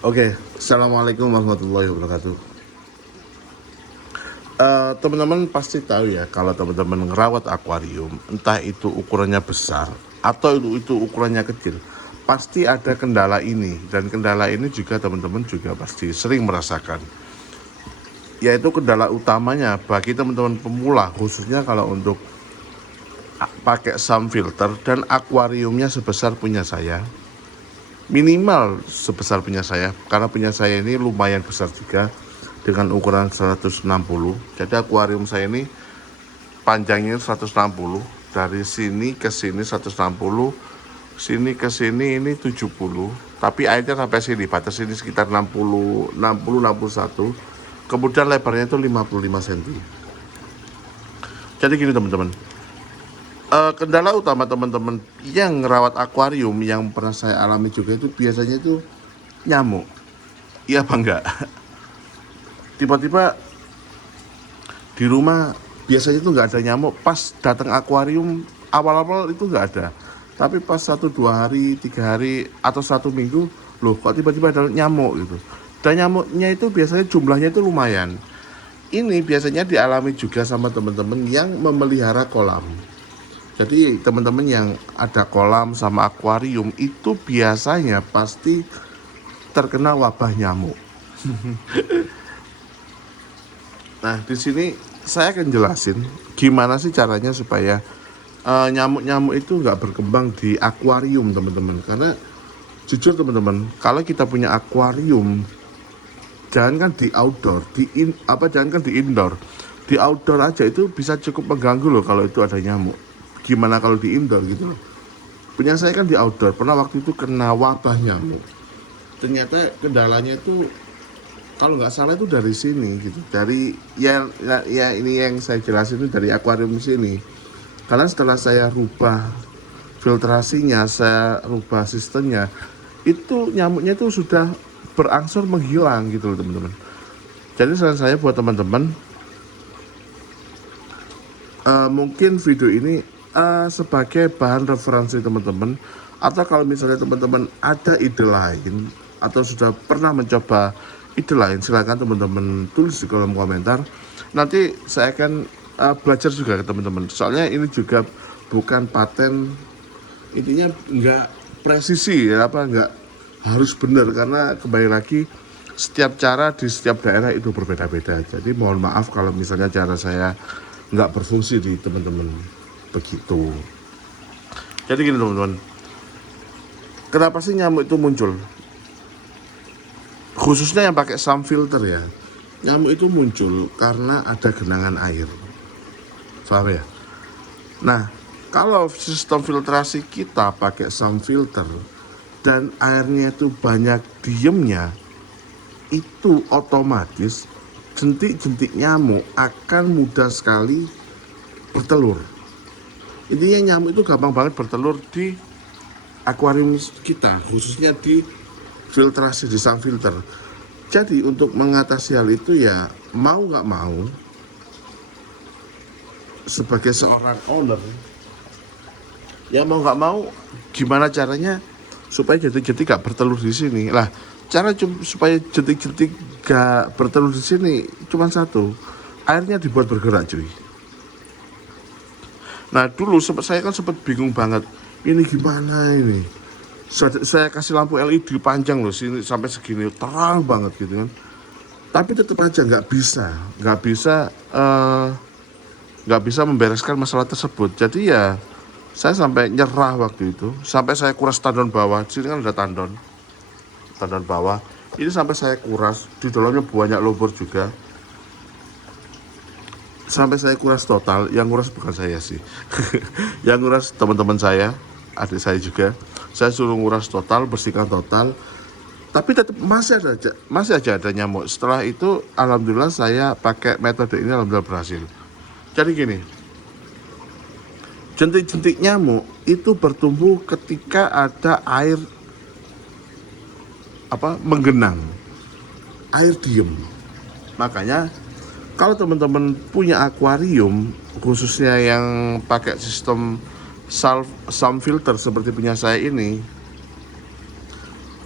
Oke, assalamualaikum warahmatullahi wabarakatuh. Teman-teman pasti tahu ya kalau teman-teman ngerawat akuarium, entah itu ukurannya besar atau itu ukurannya kecil, pasti ada kendala ini dan kendala ini juga teman-teman juga pasti sering merasakan. Yaitu kendala utamanya bagi teman-teman pemula, khususnya kalau untuk pakai sun filter dan akuariumnya sebesar punya saya, minimal sebesar punya saya, karena punya saya ini lumayan besar juga dengan ukuran 160. Jadi akuarium saya ini panjangnya 160, dari sini ke sini 160, sini ke sini ini 70, tapi airnya sampai sini, batas ini sekitar 60, 60, 61. Kemudian lebarnya itu 55 cm. Jadi gini teman-teman, kendala utama teman-teman yang ngerawat akuarium yang pernah saya alami juga itu biasanya itu nyamuk. Iya apa enggak? Tiba-tiba di rumah biasanya itu nggak ada nyamuk, pas datang akuarium awal-awal itu nggak ada, tapi pas 1 2 hari 3 hari atau 1 minggu, loh kok tiba-tiba ada nyamuk gitu. Dan nyamuknya itu biasanya jumlahnya itu lumayan. Ini biasanya dialami juga sama teman-teman yang memelihara kolam. Jadi teman-teman yang ada kolam sama akuarium itu biasanya pasti terkena wabah nyamuk. Nah, di sini saya akan jelasin gimana sih caranya supaya nyamuk-nyamuk itu nggak berkembang di akuarium, teman-teman. Karena jujur teman-teman, kalau kita punya akuarium, jangankan di outdoor, jangankan di indoor, di outdoor aja itu bisa cukup mengganggu loh kalau itu ada nyamuk. Gimana kalau di indoor gitu loh. Punya saya kan di outdoor, pernah waktu itu kena wabah nyamuk. Ternyata kendalanya itu kalau nggak salah itu dari sini gitu, dari ya ini yang saya jelasin itu dari akuarium sini. Karena setelah saya rubah filtrasinya, saya rubah sistemnya, itu nyamuknya itu sudah berangsur menghilang gitu loh teman-teman. Jadi saran saya buat teman-teman, mungkin video ini sebagai bahan referensi teman-teman, atau kalau misalnya teman-teman ada ide lain atau sudah pernah mencoba ide lain, silakan teman-teman tulis di kolom komentar. Nanti saya akan belajar juga ke teman-teman. Soalnya ini juga bukan paten, intinya nggak presisi ya, nggak harus benar, karena kembali lagi setiap cara di setiap daerah itu berbeda-beda. Jadi mohon maaf kalau misalnya cara saya nggak berfungsi di teman-teman begitu. Jadi gini teman-teman, kenapa sih nyamuk itu muncul? Khususnya yang pakai sun filter ya, nyamuk itu muncul karena ada genangan air, paham ya? Nah, kalau sistem filtrasi kita pakai sun filter dan airnya itu banyak diemnya, itu otomatis jentik-jentik nyamuk akan mudah sekali bertelur. Intinya nyamuk itu gampang banget bertelur di akuarium kita, khususnya di filtrasi, di sun filter. Jadi untuk mengatasi hal itu ya mau nggak mau, sebagai seorang owner, ya mau nggak mau gimana caranya supaya jentik-jentik gak bertelur di sini. Lah, cara supaya jentik-jentik gak bertelur di sini cuma satu, airnya dibuat bergerak cuy. Nah dulu saya kan sempat bingung banget, ini gimana ini. Saya kasih lampu LED panjang loh, sini sampai segini terang banget gitu kan. Tapi tetap aja nggak bisa membereskan masalah tersebut. Jadi ya saya sampai nyerah waktu itu, sampai saya kuras tandon bawah. Di sini kan ada tandon bawah. Ini sampai saya kuras, di dalamnya banyak lumpur juga. Sampai saya kuras total, yang kuras bukan saya sih. Yang kuras teman-teman saya, adik saya juga. Saya suruh nguras total, bersihkan total. Tapi tetap masih aja ada nyamuk. Setelah itu alhamdulillah saya pakai metode ini, alhamdulillah berhasil. Jadi gini, jentik-jentik nyamuk itu bertumbuh ketika ada air menggenang, air diem. Makanya kalau teman-teman punya akuarium, khususnya yang pakai sistem sun filter seperti punya saya ini,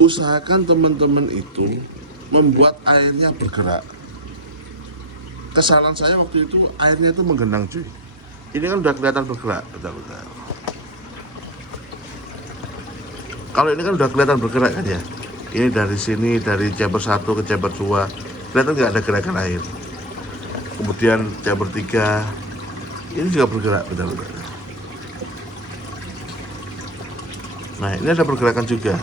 usahakan teman-teman itu membuat airnya bergerak. Kesalahan saya waktu itu airnya itu menggenang cuy. Ini kan udah kelihatan bergerak, bentar. Kalau ini kan udah kelihatan bergerak kan ya. Ini dari sini, dari chamber 1 ke chamber 2, kelihatan nggak ada gerakan air. Kemudian chamber 3, ini juga bergerak, bentar. Nah ini ada pergerakan juga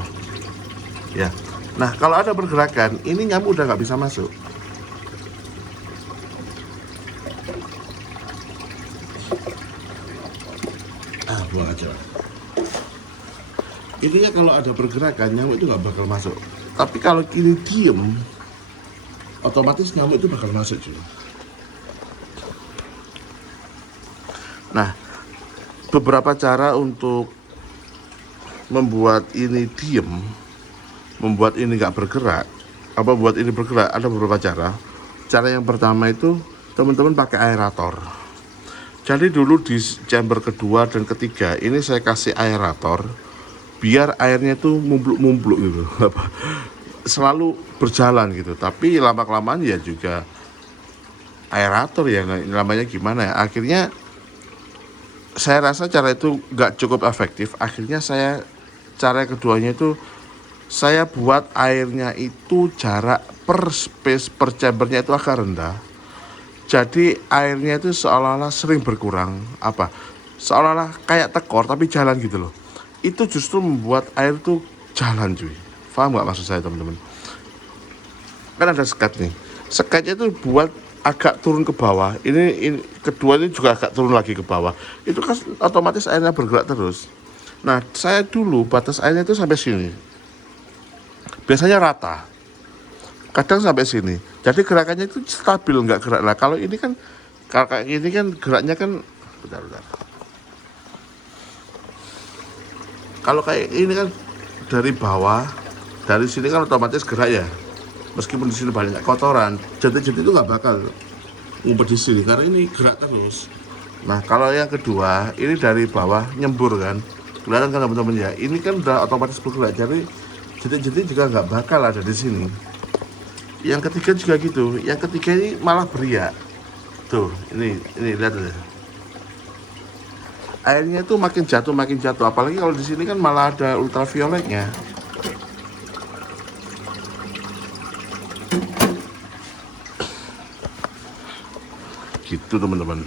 ya. Nah kalau ada pergerakan ini nyamuk udah nggak bisa masuk. Buang aja. Intinya kalau ada pergerakan nyamuk itu nggak bakal masuk. Tapi kalau ini diem, otomatis nyamuk itu bakal masuk juga. Nah beberapa cara untuk membuat ini diem, membuat ini nggak bergerak, buat ini bergerak, ada beberapa cara. Cara yang pertama itu teman-teman pakai aerator. Jadi dulu di chamber kedua dan ketiga ini saya kasih aerator biar airnya itu mumpluk gitu, selalu berjalan gitu. Tapi lama-kelamaan ya juga aerator ya, namanya gimana ya. Akhirnya saya rasa cara itu nggak cukup efektif. Akhirnya cara keduanya itu saya buat airnya itu jarak per space per chambernya itu agak rendah. Jadi airnya itu seolah-olah sering berkurang, seolah-olah kayak tekor tapi jalan gitu loh. Itu justru membuat air itu jalan cuy. Paham nggak maksud saya teman-teman? Kan ada sekat nih. Sekatnya itu buat agak turun ke bawah. Ini kedua ini juga agak turun lagi ke bawah. Itu kan otomatis airnya bergerak terus. Nah saya dulu batas airnya itu sampai sini. Biasanya rata. Kadang sampai sini. Jadi gerakannya itu stabil, nggak gerak. Nah kalau ini kan kayak ini kan geraknya kan bentar. Kalau kayak ini kan dari bawah, dari sini kan otomatis gerak ya. Meskipun di sini banyak kotoran, jati-jati itu nggak bakal ngumpet di sini karena ini gerak terus. Nah kalau yang kedua ini dari bawah nyembur kan, kelihatan kan teman-teman ya. Ini kan udah otomatis bergerak, jadi jati-jati juga nggak bakal ada di sini. Yang ketiga juga gitu. Yang ketiga ini malah beriak. Tuh, ini lihat aja. Airnya tuh makin jatuh. Apalagi kalau di sini kan malah ada ultravioletnya. Gitu teman-teman.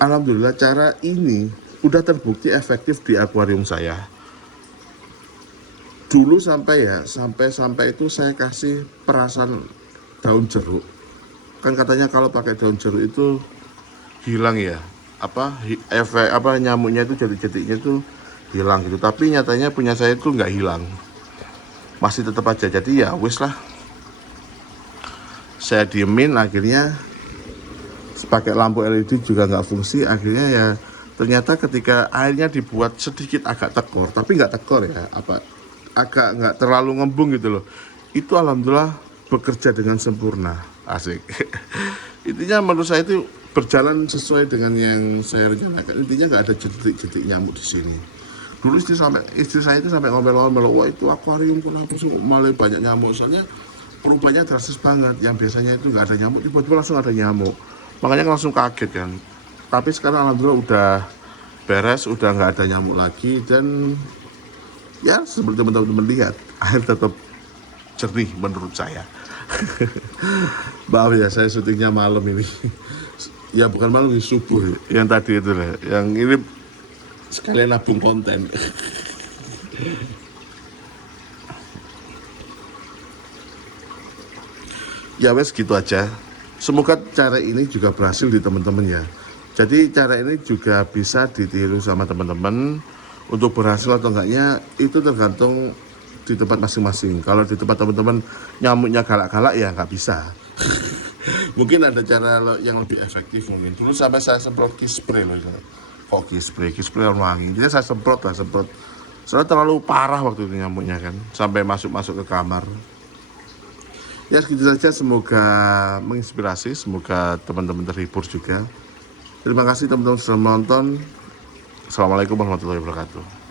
Alhamdulillah cara ini udah terbukti efektif di akuarium saya. Dulu sampai itu saya kasih perasan daun jeruk. Kan katanya kalau pakai daun jeruk itu hilang ya, efek nyamuknya itu jati-jatinya itu hilang gitu. Tapi nyatanya punya saya itu nggak hilang, masih tetap aja. Jadi ya wis lah, saya diemin. Akhirnya pakai lampu LED juga nggak fungsi. Akhirnya ya ternyata ketika airnya dibuat sedikit agak tekor, tapi nggak tekor ya, agak nggak terlalu ngembung gitu loh. Itu alhamdulillah bekerja dengan sempurna, asik. Intinya menurut saya itu berjalan sesuai dengan yang saya rencanakan. Intinya nggak ada jentik-jentik nyamuk di sini. Dulu istri saya itu sampai ngomel-ngomel, wah itu akuarium kenapa sih malah banyak nyamuk. Soalnya perubahannya drastis banget. Yang biasanya itu nggak ada nyamuk, tiba-tiba langsung ada nyamuk. Makanya langsung kaget kan. Tapi sekarang alhamdulillah udah beres, udah nggak ada nyamuk lagi. Dan ya seperti teman-teman lihat, air tetap jernih menurut saya. Maaf ya, saya syutingnya malam ini. Ya bukan malam, ini subuh. Yang tadi itu lah, yang ini sekalian nabung konten. Ya wes gitu aja. Semoga cara ini juga berhasil di teman-teman ya. Jadi cara ini juga bisa ditiru sama teman-teman. Untuk berhasil atau enggaknya itu tergantung di tempat masing-masing. Kalau di tempat teman-teman nyamuknya galak-galak ya nggak bisa. Mungkin ada cara yang lebih efektif mungkin. Dulu sampai saya semprot key spray loh. Kok key spray wangi. Jadi saya semprot. Soalnya terlalu parah waktu itu nyamuknya kan, sampai masuk ke kamar. Ya segitu saja, semoga menginspirasi, semoga teman-teman terhibur juga. Terima kasih teman-teman sudah menonton. Assalamualaikum warahmatullahi wabarakatuh.